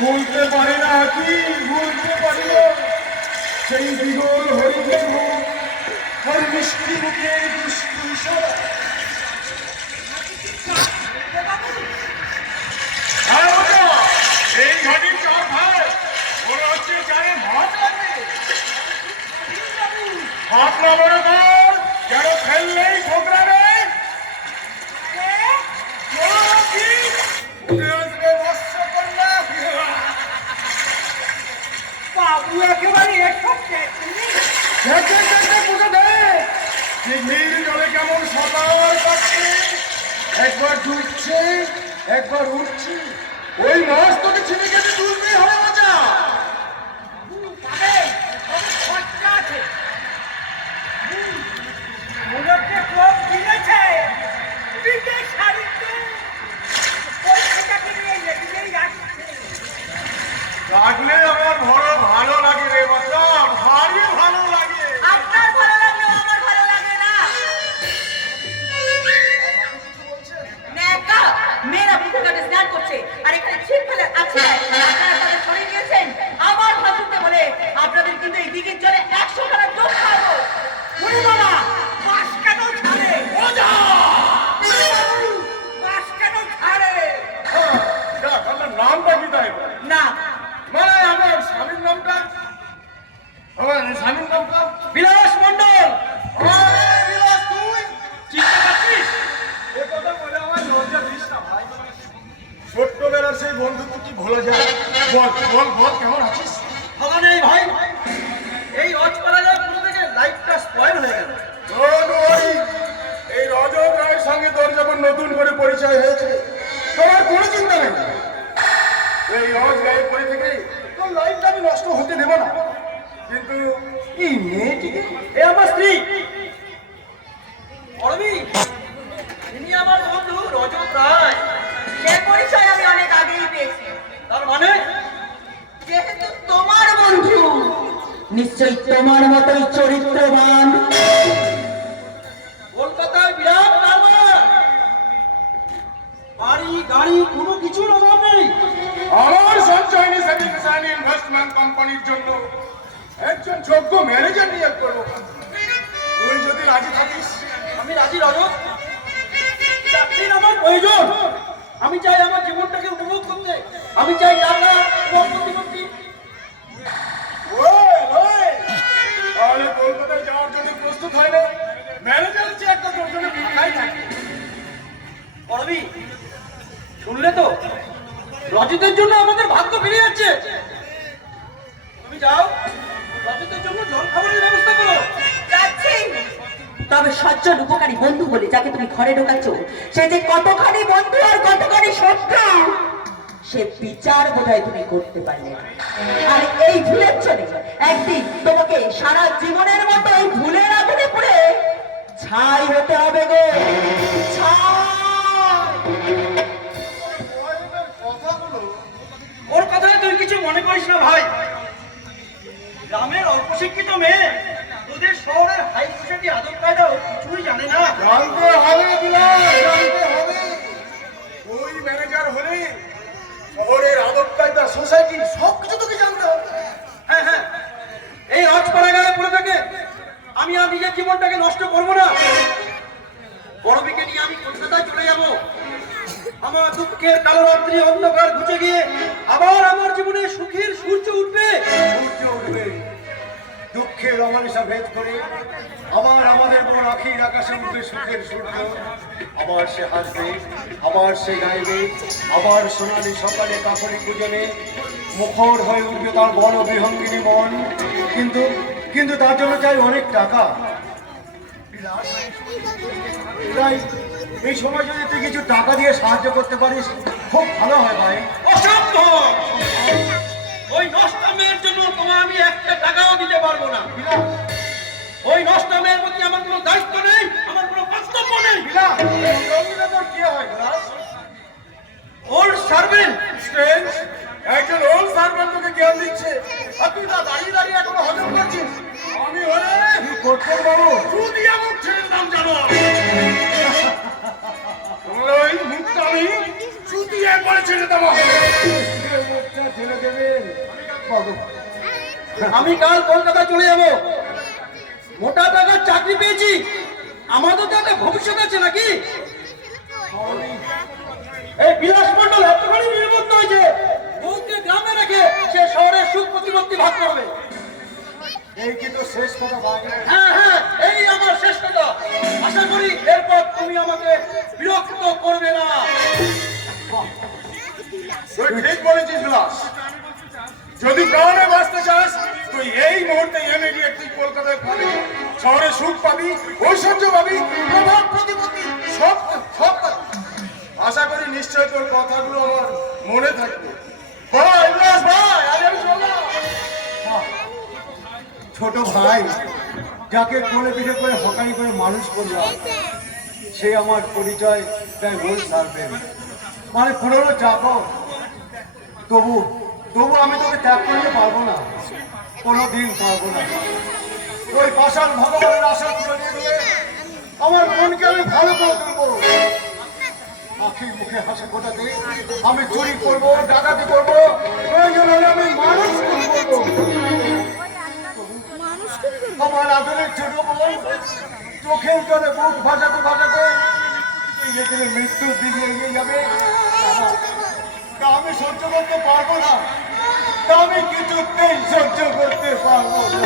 বলতে পারি না কি বলতে পারি না সেই বিগল হরিণের মুখ আর মিষ্টি মুখে দুষ্টু ইশারা। এই ঘাটির চপ ভাই ওরা হচ্ছে চারে ভাত লাগে ভাত না বড় কর যেন ফেললেই ঠোকরাবে বাবু একেবারে জলে কেমন সাঁতার কাটছে একবার ডুবছে একবার উঠছে ওই মাছ তোকে ছিনে গেছে তুলতেই হবে মজা লাগলে আমার বড় ভালো লাগে রে বাচ্চা ভারী ভালো লাগে আপনার ভালো লাগলেও আমার ভালো লাগে না নেকা মেয়েরা পুকুরে স্নান করছে আর এখানে ছিপ ফেলে আছে আপনারা তাদের সরিয়ে নিয়েছেন আমার ভাসুরকে বলে আপনাদের কিন্তু এই দিকের জলে 100 টাকা যোগ খাবো ওরে বাবা বাস কেন ছাড়ে ওজা বাস কেন ছাড়ে আপনার নামটা কি তাই না মানে আমার স্বামীর নামটা স্বামীর নামটা বিলাস মণ্ডল বিলাস তুই চিনতে পারছিস এ কথা বলে আমার লজ্জা দিস না ভাই ছোট্টবেলার সেই বন্ধুত্ব কি ভোলা যায় বল বল বল কেমন আছিস ভালো নেই ভাই এই অজপাড়ায় পুরো থেকে লাইফটা স্পয়েল হয়ে গেল এই রজত রায়ের সঙ্গে তোর যখন নতুন করে পরিচয় হয়েছে তোমার কোনো চিন্তা নেই এই রজ রায়ের পরে থেকে তোর লাইফটা আমি নষ্ট হতে দেব না কিন্তু এই মেয়েটিকে এ আমার স্ত্রী অরবি ইনি আমার বন্ধু রজত রায় সে পরিচয় আমি অনেক আগেই পেয়েছি তার মানে যেহেতু তোমার বন্ধু নিশ্চয়ই তোমার মতোই চরিত্রবান কলকাতায় বিরাট কারবার বাড়ি গাড়ি কোনো কিছুর অভাব নেই আমার সঞ্চয়নী সেভিংস অ্যান্ড ইনভেস্টমেন্ট কোম্পানির জন্য একজন যোগ্য ম্যানেজার নিয়োগ করবো তুই যদি রাজি থাকিস আমি রাজি রজত চাকরির আমার প্রয়োজন আমি চাই আমার জীবনটাকে উপভোগ করতে আমি চাই টাকা প্রতিপত্তি তাহলে কলকাতায় যাওয়ার জন্য প্রস্তুত হয় না ম্যানেজারের চেয়ারটা তোর জন্য ফাঁকাই থাকে করবি শুনলে তো রজতের জন্য আমাদের ভাগ্য ফিরে যাচ্ছে তুমি যাও রজতের জন্য জল খাবারের ব্যবস্থা করো যাচ্ছি তবে সজ্জন উপকারী বন্ধু বলে যাকে তুমি ঘরে ঢোকাচ্ছ সে যে কতখানি বন্ধু আর কতখানি শত্রু সে বিচার বোধহয় তুমি করতে পারলে আর এই ভুলের জন্য একদিন তোমাকে সারা জীবনের মতো এই ভুলের আগুনে পুড়ে ছাই হতে হবে গো ওর কথায় তুই কিছু মনে করিস না ভাই গ্রামের অল্প শিক্ষিত মেয়ে তোদের শহরের হাই সোসাইটি আদব কায়দাও কিছুই জানে না জানতে হবে জানতে হবে ওই ম্যানেজার হলে শহরের আদব কায়দা সোসাইটি সবকিছু তোকে জানতে হবে হ্যাঁ হ্যাঁ এই রাজপাড়া গায়ে পড়ে থাকে আমি আর নিজের জীবনটাকে নষ্ট করবো না বড়বিকে নিয়ে আমি কলকাতায় চলে যাব আমার দুঃখের কালো রাত্রি অন্ধকার ঘুচে গিয়ে আবার আমার জীবনে সুখের সূর্য উঠবে দুঃখের অমানিসা ভেদ করে আমাদের বোন আখির আকাশে উঠবে সুখের সূর্য আবার সে হাসবে আবার সে গাইবে আবার সোনালি সকালে কাকলি পূজনে মুখর হয়ে উঠবে তার বড় বিহঙ্গিনী মন কিন্তু কিন্তু তার জন্য চাই অনেক টাকা তাই এই সময় যদি তুই কিছু টাকা দিয়ে সাহায্য করতে পারিস খুব ভালো হয় ভাই অসম্ভব ওই নষ্ট মেয়ের জন্য তোমার আমি একটা টাকাও দিতে পারবো না ওই নষ্ট মেয়ের প্রতি আমার কোনো দায়িত্ব নেই আমার কোনো কর্তব্য নেই কি হয় ওল্ড সার্ভেন্ট একজন ওল্ড সার্ভেন্ট তোকে জ্ঞান দিচ্ছে আর তুই না দাঁড়িয়ে দাঁড়িয়ে এখনো হজম করছিস আমি হলে করতে পারবো তুই দিয়ে মুখ ছেড়ে দাম জানো ওই মুখটা আমি চুতি একবারে ছেড়ে দেবো বলো। আমি কাল কলকাতা চলে যাব। মোটা টাকার চাকরি পেয়েছি, আমাদের তো একটা ভবিষ্যৎ আছে নাকি? এই বিলাস মন্ডল এতখানি নির্বন্ধ হয়েছে, বউকে গ্রামে রেখে সে শহরের সুখ প্রতিপত্তি ভাগ করবে। এই কিন্তু শেষ কথা ভাই। হ্যাঁ হ্যাঁ, এই আমার শেষ কথা। আশা করি এরপর তুমি আমাকে বিরক্ত করবে না। তুই ঠিক বলেছিস বিলাস, যদি প্রাণে বাঁচতে চাস তুই এই মুহূর্তে ইমিডিয়েট তুই কলকাতায় পাবি, শহরে সুখ পাবি, ঐশ্বর্য পাবি, প্রভাব প্রতিপত্তি সব সব পাবি। আশা করি নিশ্চয় তোর কথাগুলো আমার মনে থাকবে। ভাই বিলাস ভাই, আজ আমি চললাম। ছোট ভাই যাকে কোলে পিঠে করে হকারি করে মানুষ করলাম, সে আমার পরিচয় তাই ভুল সারবেন, মানে পুরনো চাকর। তবু তবু আমি তোকে ত্যাগ করতে পারবো না, কোনোদিন পারবো না। ওই পাষাণ ভগবানের আশা তুলে দিয়ে আমার মনকে আমি ভালো করে তুলবো। আখির মুখে হাসি ফোটাতে আমি চুরি করবো, ডাকাতি করবো, প্রয়োজন হলে আমি মানুষ করবো। আমার আদরের ছোট বোন চোখের জলে বুক ভাসাতে ভাসাতে এখানে মৃত্যুর দিকে এগিয়ে যাবে। তা আমি সহ্য করতে পারবো না, তা আমি কিছুতেই সহ্য করতে পারবো না।